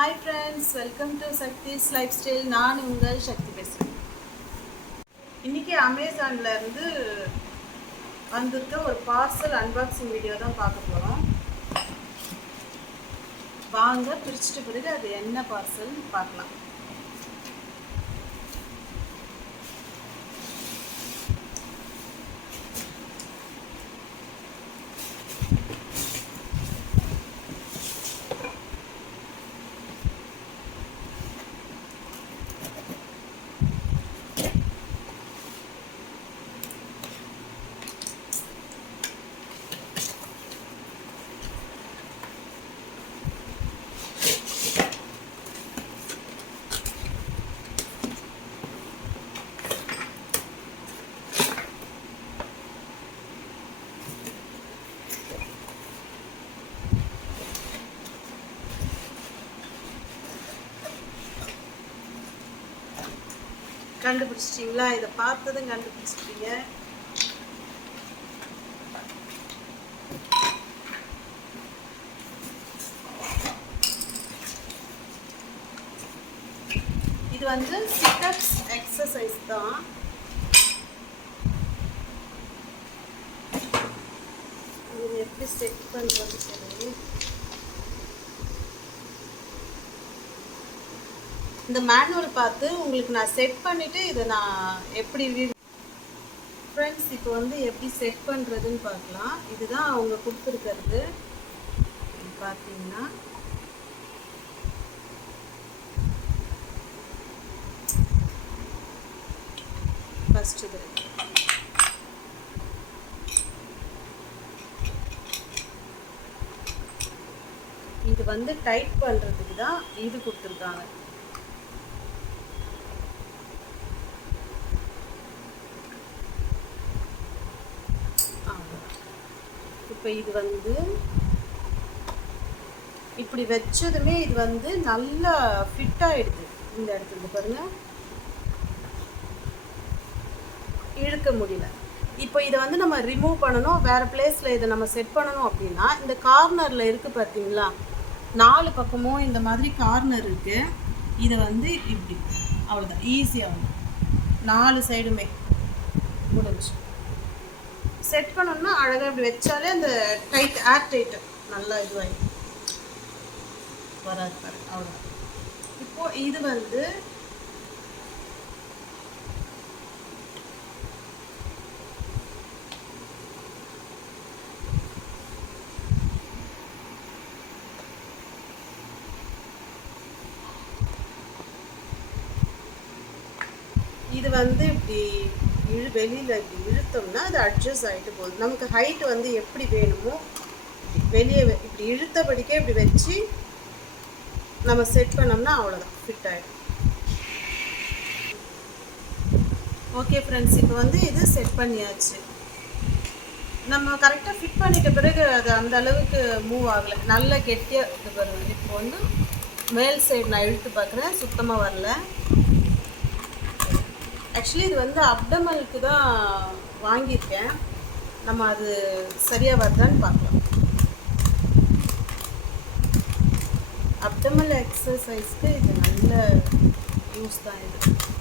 Hi friends, welcome to Shakti's Lifestyle. நான் உங்கள் சக்தி பேசுகிறேன். இன்றைக்கி அமேசானில் இருந்து வந்திருக்க ஒரு பார்சல் அன்பாக்சிங் வீடியோ தான் பார்க்க போகிறோம். வாங்க பிரிச்சுட்டு பிறகு அது என்ன பார்சல் பார்க்கலாம். கண்டுபிடிச்சிட்டிங்களா? இதை பார்த்ததும் கண்டுபிடிச்சிட்டீங்க. இது வந்து சிட்டப்ஸ் எக்ஸசைஸ் தான். இது எப்படி செட் பண்ணுறது சரி. இந்த மேனுவல் பார்த்து உங்களுக்கு நான் செட் பண்ணிவிட்டு இதை நான் எப்படி ஃப்ரெண்ட்ஸ் இப்போ வந்து எப்படி செட் பண்ணுறதுன்னு பார்க்கலாம். இதுதான் அவங்க கொடுத்துருக்கிறது. பார்த்தீங்கன்னா ஃபஸ்ட் இது வந்து டைட் பண்ணுறதுக்கு தான் இது கொடுத்துருக்காங்க. இப்போ இது வந்து இப்படி வச்சதுமே இது வந்து நல்லா ஃபிட் ஆகிடுது. இந்த இடத்துல பாருங்க, இழுக்க முடியல. இப்போ இதை வந்து நம்ம ரிமூவ் பண்ணணும், வேறு பிளேஸில் இதை நம்ம செட் பண்ணணும் அப்படின்னா இந்த கார்னரில் இருக்குது பார்த்தீங்களா, 4 பக்கமும் இந்த மாதிரி கார்னர் இருக்குது. இதை வந்து இப்படி அவ்வளோதான், ஈஸியாக வந்து 4 சைடுமே முடிஞ்சு செட் பண்ணோம்னா அழகாக இப்படி வச்சாலே அந்த டைட் ஏர் டைட்டு நல்லா இதுவாகி வராது பாருங்க. அவ்வளோ. இப்போது இது வந்து இப்படி வெளியில் இப்படி இழுத்தோம்னா அது அட்ஜஸ்ட் ஆகிட்டு போகுது. நமக்கு ஹைட்டு வந்து எப்படி வேணுமோ வெளியே இப்படி இழுத்தபடிக்கே இப்படி வச்சு நம்ம செட் பண்ணோம்னா அவ்வளோதான், ஃபிட் ஆகிடும். ஓகே ஃப்ரெண்ட்ஸ், இப்போ வந்து இது செட் பண்ணியாச்சு. நம்ம கரெக்டாக ஃபிட் பண்ணிட்ட பிறகு அது அந்த அளவுக்கு மூவ் ஆகலை, நல்ல கெட்டியாக இது பாருங்கள். இப்போ வந்து மேல் சைடு நான் இழுத்து பார்க்குறேன், சுத்தமாக வரல. ஆக்சுவலி இது வந்து அப்டமலுக்கு தான் வாங்கியிருக்கேன். நம்ம அது சரியாக வருதான்னு பார்க்கலாம். அப்டமல் எக்ஸசைஸ்க்கு இது நல்ல யூஸ் தான்.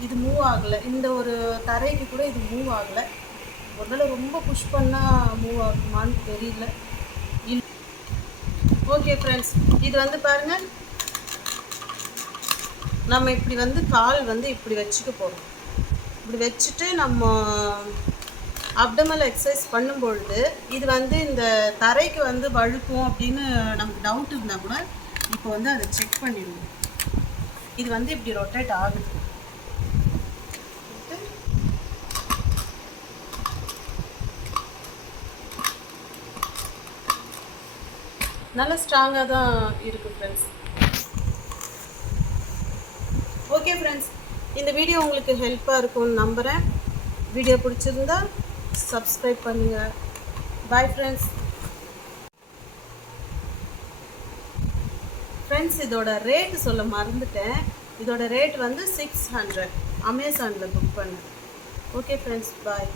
இது மூவ் ஆகலை, இந்த ஒரு தரைக்கு கூட இது மூவ் ஆகலை. ஒருவேளை ரொம்ப புஷ் பண்ணால் மூவ் ஆகுமான்னு தெரியல. ஓகே ஃப்ரெண்ட்ஸ், இது வந்து பாருங்கள், நம்ம இப்படி வந்து கால் வந்து இப்படி வச்சுக்க போகிறோம். இப்படி வச்சுட்டு நம்ம அப்டமல் எக்ஸசைஸ் பண்ணும்பொழுது இது வந்து இந்த தரைக்கு வந்து வழுக்கும் அப்படின்னு நமக்கு டவுட் இருந்தால் கூட இப்போ வந்து அதை செக் பண்ணிடுவோம். இது வந்து இப்படி ரொட்டேட் ஆகுது. நல்லா ஸ்ட்ராங்காக தான் இருக்குது ஃப்ரெண்ட்ஸ். ஓகே ஃப்ரெண்ட்ஸ், இந்த வீடியோ உங்களுக்கு ஹெல்ப்பாக இருக்கும்னு நம்புகிறேன். வீடியோ பிடிச்சிருந்தா சப்ஸ்கிரைப் பண்ணுங்கள். Bye friends. ஃப்ரெண்ட்ஸ், இதோட ரேட்டு சொல்ல மறந்துட்டேன். இதோட ரேட் வந்து 600 அமேசானில் புக் பண்ணேன். ஓகே ஃப்ரெண்ட்ஸ், பாய்.